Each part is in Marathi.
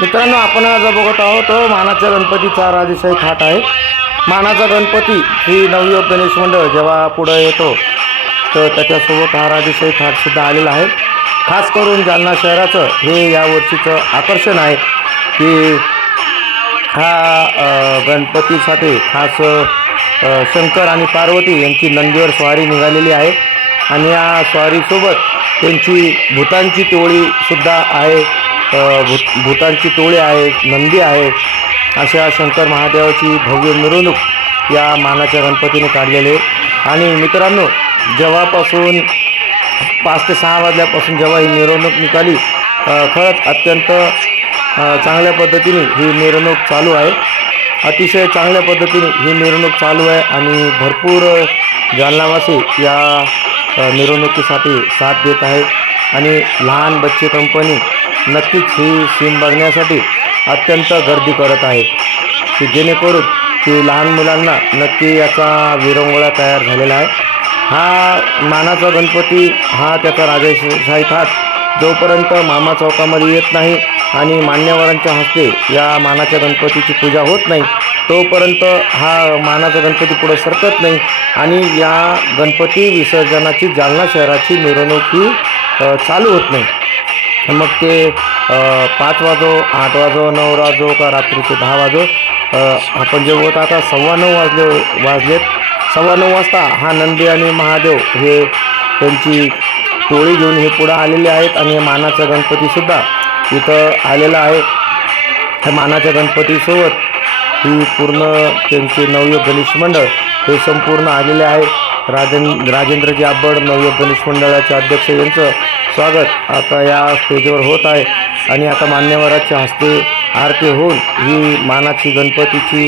मित्रांनो आपण आज बघत आहोत मानाच्या गणपतीचा राजेशाही थाट आहे. मानाचा गणपती ही नवयुवक गणेश मंडळ जेव्हा पुढं येतो तर त्याच्यासोबत हा राजेशाही थाटसुद्धा आलेला आहे. खास करून जालना शहराचं हे यावर्षीचं आकर्षण आहे की हा गणपतीसाठी खास शंकर आणि पार्वती यांची नंदीवर स्वारी निघालेली आहे. आणि या स्वारीसोबत त्यांची भूतांची टोळीसुद्धा आहे. भूत भूतांची टोळी आहे नंदी आहे अशा शंकर महादेवाची भव्य मिरवणूक या मानाच्या गणपतीने काढलेले आणि मित्रांनो जेव्हापासून पाच ते सहा वाजल्यापासून जेव्हा ही मिरवणूक निघाली खरंच अत्यंत चांगल्या पद्धतीने ही मिरवणूक चालू आहे. अतिशय चांगल्या पद्धतीने ही मिरवणूक चालू आहे आणि भरपूर जालनावासी या मिरवणुकीसाठी साथ देत आहेत. आणि लहान बच्चे कंपनी नक्कीच ही सीन बघण्यासाठी अत्यंत गर्दी करत आहे. की जेणेकरून की लहान मुलांना नक्की याचा विरंगुळा तयार झालेला आहे. हा मानाचा गणपती हा त्याचा राजेशाही थाट जोपर्यंत मामा चौकामध्ये येत नाही आणि मान्यवरांच्या हस्ते या मानाच्या गणपतीची पूजा होत नाही तोपर्यंत हा मानाचा गणपती पुढं सरकत नाही आणि या गणपती विसर्जनाची जालना शहराची मिरवणूक ही चालू होत नाही. मग ते पाच वाजो आठ वाजो नऊ वाजो का रात्रीचे दहा वाजो आपण जे होत आता सव्वा नऊ वाजले वाजलेत. सव्वा नऊ वाजता हा नंदी आणि महादेव हे त्यांची टोळी घेऊन हे पुढं आलेले आहेत आणि मानाचा गणपतीसुद्धा इथं आलेला आहे. त्या मानाच्या गणपतीसोबत ही पूर्ण त्यांचे नवयुग गणेश मंडळ हे संपूर्ण आलेले आहे. राजन राजेंद्रजी आब्बड नव्य गणेश मंडळाचे अध्यक्ष यांचं स्वागत आता या स्टेजवर होत आहे. आणि आता मान्यवराच्या हस्ते आरती होऊन ही मानाची गणपतीची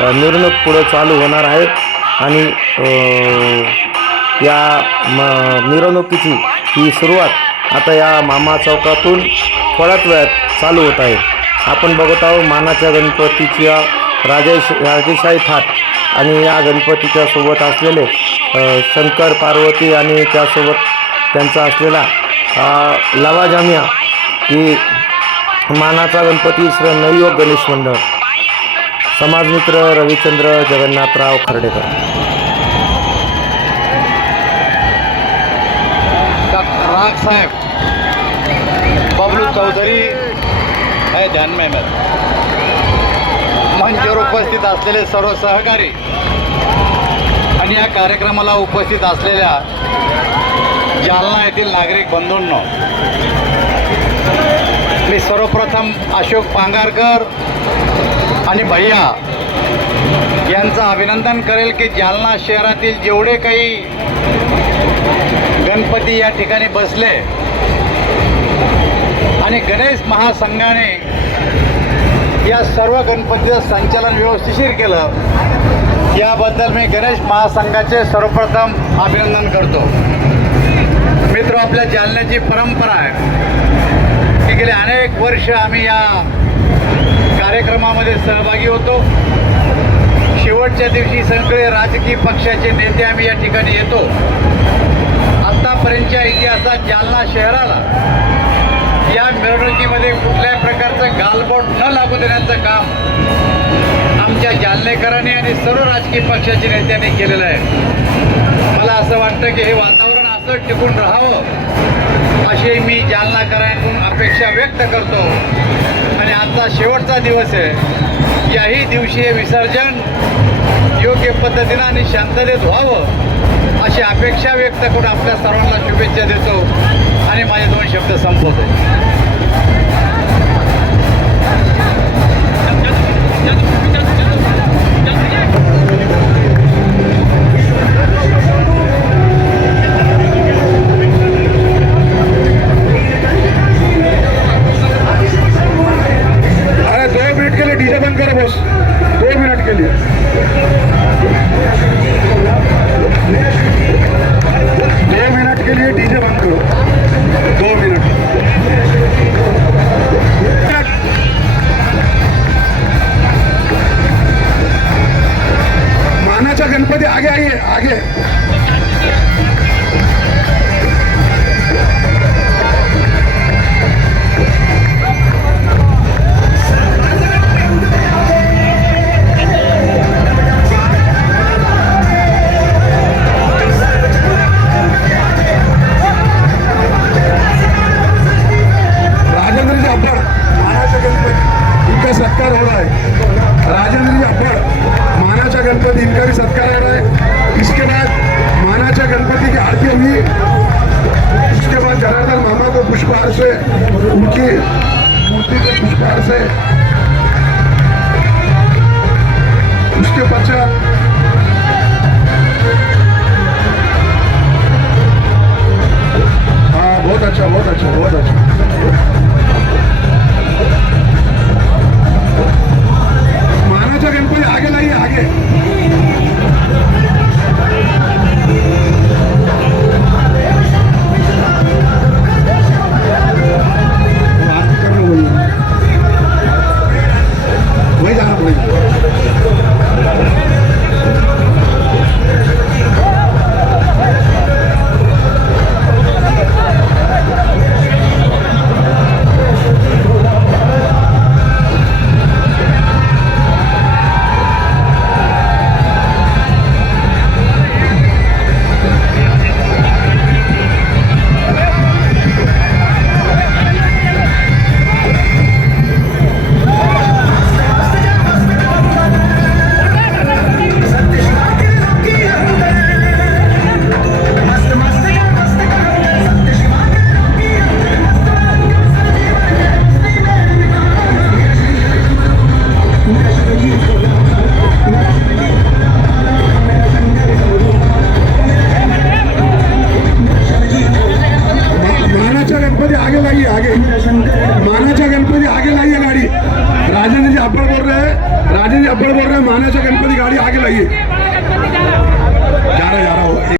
मिरवणूक पुढं चालू होणार आहे. आणि या म मिरवणुकीची ही सुरुवात आता या मामा चौकातून थोड्याच वेळात चालू होत आहे. आपण बघत आहोत मानाच्या गणपतीच्या राजेश राजेशाही थाट. आणि या गणपतीच्या सोबत असलेले शंकर पार्वती आणि त्यासोबत त्यांचा असलेला लवाजामिया ही मानाचा गणपती श्री नवयोग गणेश मंडळ. समाजमित्र रविचंद्र जगन्नाथराव खर्डेकर. राग साहेब बबलू चौधरी है ध्यान में मेरा मंचावर उपस्थित असलेले सर्व सहकारी आणि या कार्यक्रमाला उपस्थित असलेल्या जालना येथील नागरिक बंधूंनो मी सर्वप्रथम अशोक पांगारकर आणि भैया यांचं अभिनंदन करेल की जालना शहरातील जेवढे काही गणपती या ठिकाणी बसले आणि गणेश महासंघाने या सर्व गणपतीचं संचालन व्यवस्थिशीर केलं. याबद्दल मी गणेश महासंघाचे सर्वप्रथम अभिनंदन करतो. मित्र आपल्या जालन्याची परंपरा आहे. की गेले अनेक वर्ष आम्ही या कार्यक्रमामध्ये सहभागी होतो. शेवटच्या दिवशी सगळे राजकीय पक्षाचे नेते आम्ही या ठिकाणी येतो. आत्तापर्यंतच्या इतिहासात जालना शहराला या मिरवणुकीमध्ये कुठल्याही प्रकारचं गालबोट न लागू देण्याचं काम आमच्या जालनेकरांनी आणि सर्व राजकीय पक्षाच्या नेत्यांनी केलेलं आहे. मला असं वाटतं की हे वातावरण असं टिकून राहावं अशी मी जालनाकरांकडून अपेक्षा व्यक्त करतो. आणि आजचा शेवटचा दिवस आहे. याही दिवशी हे विसर्जन योग्य पद्धतीनं आणि शांततेत व्हावं अशी अपेक्षा व्यक्त करून आपल्या सर्वांना शुभेच्छा देतो. आणि माझे दोन शब्द संपवतो पुष्कार से उनकी मूर्ति के पुष्कार से। उसके पश्चात